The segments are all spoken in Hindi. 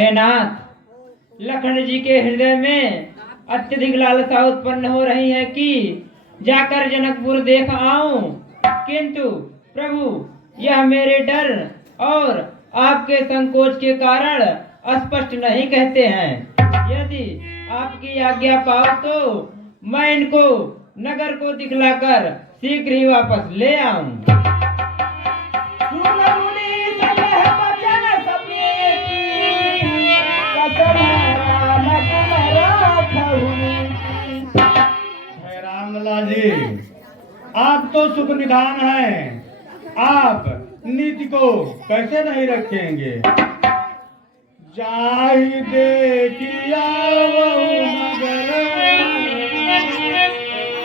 हे नाथ, लखन जी के हृदय में अत्यधिक लालसा उत्पन्न हो रही है कि जाकर जनकपुर देख आऊं, किंतु प्रभु यह मेरे डर और आपके संकोच के कारण स्पष्ट नहीं कहते हैं। यदि आपकी आज्ञा पाओ तो मैं इनको नगर को दिखलाकर शीघ्र ही वापस ले आऊं। रामलला जी, आप तो सुख निधान हैं, आप नीति को कैसे नहीं रखेंगे। जाहि देखिया नगर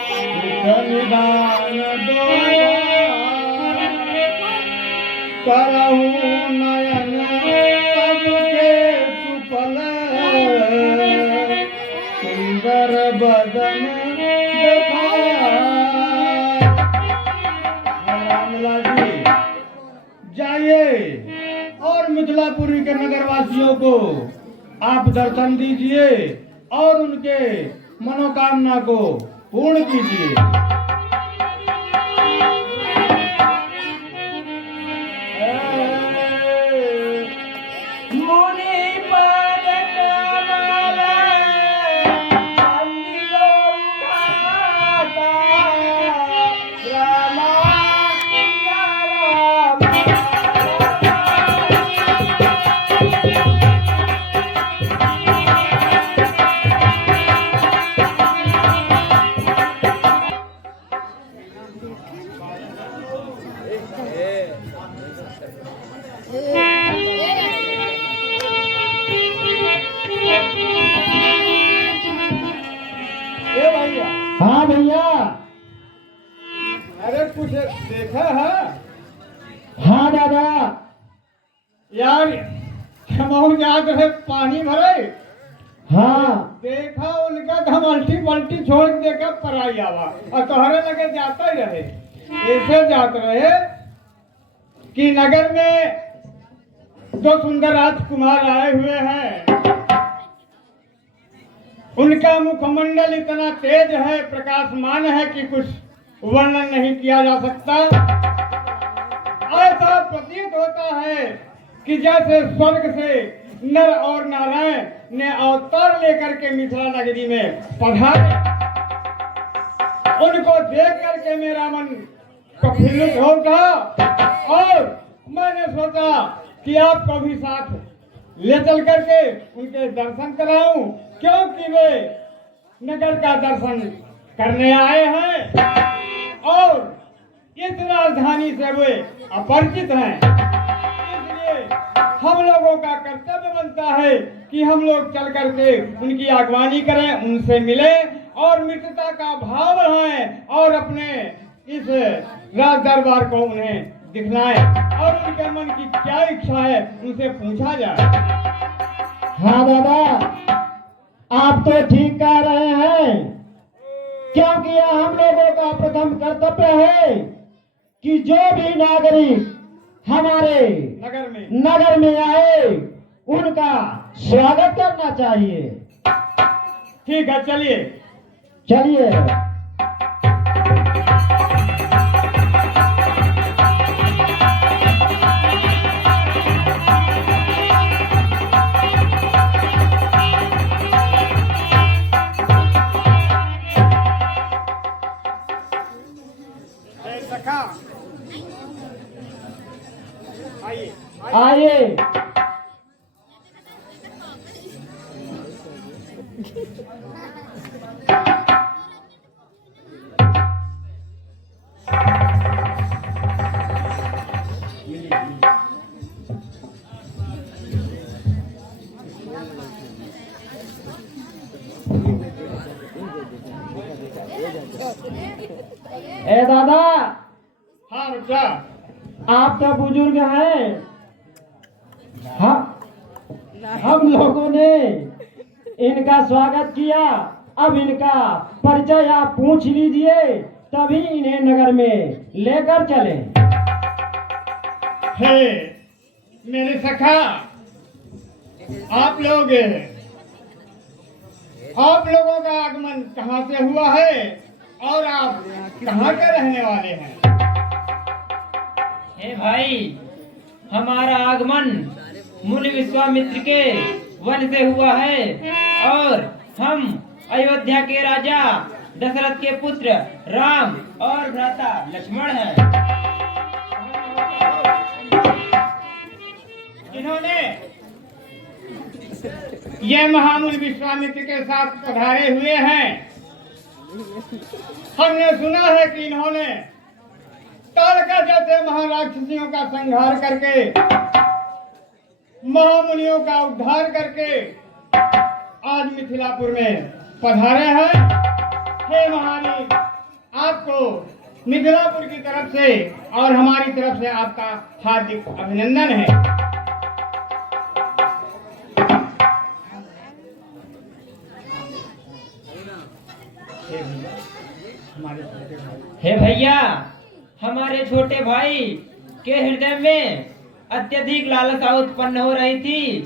सुख निधान दो करहु नयन सबके सुफल सुंदर बदन दिखाया। रामलला जी, जाइए और मिथिलापुरी के नगरवासियों को आप दर्शन दीजिए और उनके मनोकामना को पूर्ण कीजिए। हाँ भैया, अरे कुछ देखा है? हाँ दादा, यार क्षमाओ याद है पानी भरे। हाँ देखा उनका घमल्टी पलटी छोड़ देकर पराई आवा और तोहरे लगे जाता ही रहे। ऐसे जात रहे कि नगर में दो सुंदर राजकुमार आए हुए हैं। उनका मुखमंडल इतना तेज है, प्रकाशमान है कि कुछ वर्णन नहीं किया जा सकता। ऐसा प्रतीत होता है कि जैसे स्वर्ग से नर और नारायण ने अवतार लेकर के मिथिला नगरी में पधारे। उनको देख करके मेरा मन प्रफुल्लित हो गया और मैंने सोचा कि आपको भी साथ ले चल करके उनके दर्शन कराऊं, क्योंकि वे नगर का दर्शन करने आए हैं और इस राजधानी से वे अपरिचित हैं। इसलिए हम लोगों का कर्तव्य बनता है कि हम लोग चल करके उनकी आगवानी करें, उनसे मिलें और मित्रता का भाव बढ़ाएं और अपने इस राज दरबार को उन्हें दिखलाएं और उनके मन की क्या इच्छा है उनसे पूछा जाए। हाँ दादा, आप तो ठीक कह रहे हैं, क्योंकि यह हम लोगों का प्रथम कर्तव्य है कि जो भी नागरिक हमारे नगर में आए उनका स्वागत करना चाहिए। ठीक है, चलिए चलिए। आइए। ए दादा। हाँ बच्चा, आप तो बुजुर्ग हैं। हाँ, हम लोगों ने इनका स्वागत किया, अब इनका परिचय आप पूछ लीजिए, तभी इन्हें नगर में लेकर चलें। हे मेरे सखा, आप लोगों का आगमन कहाँ से हुआ है और आप कहाँ के रहने वाले हैं? हे भाई, हमारा आगमन मुनि विश्वामित्र के वन से हुआ है और हम अयोध्या के राजा दशरथ के पुत्र राम और भ्राता लक्ष्मण हैं, जिन्होंने ये महामुनि विश्वामित्र के साथ पधारे हुए हैं। हमने सुना है कि इन्होंने तारका जैसे महाराक्षसियों का संहार करके, महामुनियों का उद्धार करके आज मिथिलापुर में पधारे हैं। हे महारानी, आपको मिथिलापुर की तरफ से और हमारी तरफ से आपका हार्दिक अभिनंदन है। हे भैया, हमारे छोटे भाई के हृदय में अत्यधिक लालसा उत्पन्न हो रही थी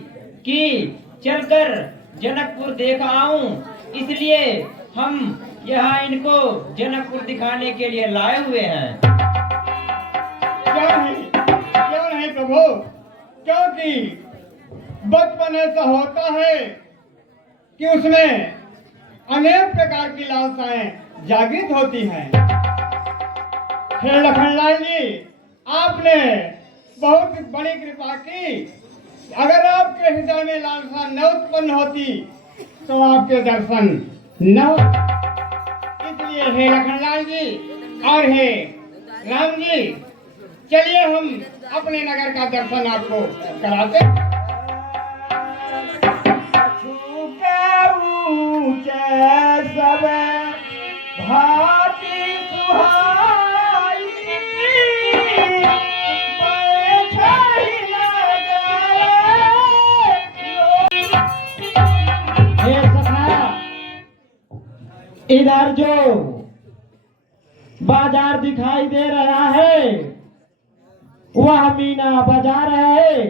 कि चलकर जनकपुर देख आऊं, इसलिए हम यहाँ इनको जनकपुर दिखाने के लिए लाए हुए हैं। क्यों नहीं प्रभु, क्योंकि बचपन ऐसा होता है कि उसमें अनेक प्रकार की लालसाएं जागृत होती हैं। हे लखनलाल जी, आपने बहुत बड़ी कृपा की। अगर आपके हृदय में लालसा न उत्पन्न होती तो आपके दर्शन न हो। इसलिए हे लखनलाल जी और हे राम जी, चलिए हम अपने नगर का दर्शन आपको कराते। सब भाती सुहाई इधर जो बाजार दिखाई दे रहा है वह मीना बाजार है।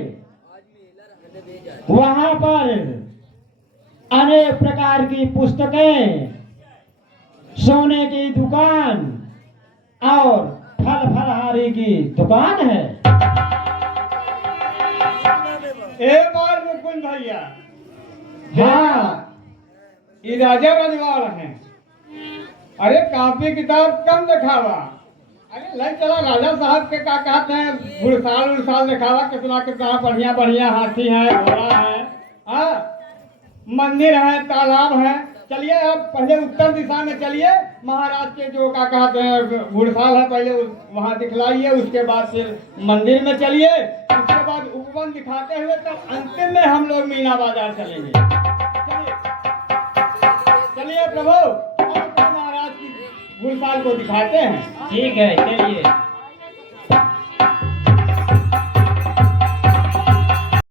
वहां पर अनेक प्रकार की पुस्तकें, सोने की दुकान और फल फलहारी की दुकान है। एक बार मुकुंद भैया, हाँ, ये राजा रजवाड़ हैं। अरे कॉपी किताब कम दिखावा। अरे ले चला राजा साहब के का कहते हैं, घुड़साल उड़साल दिखावा, कितना कितना बढ़िया बढ़िया हाथी है, घोड़ा है, हाँ, मंदिर है, तालाब है। चलिए आप पहले उत्तर दिशा में चलिए, महाराज के जो का कहते हैं घुड़साल है, पहले वहां दिखलाइए, उसके बाद फिर मंदिर में चलिए, उसके बाद उपवन दिखाते हुए तब अंतिम में हम लोग मीना बाजार चलेंगे। चलिए प्रभु, महाराज की घुड़साल को दिखाते हैं। ठीक है, चलिए।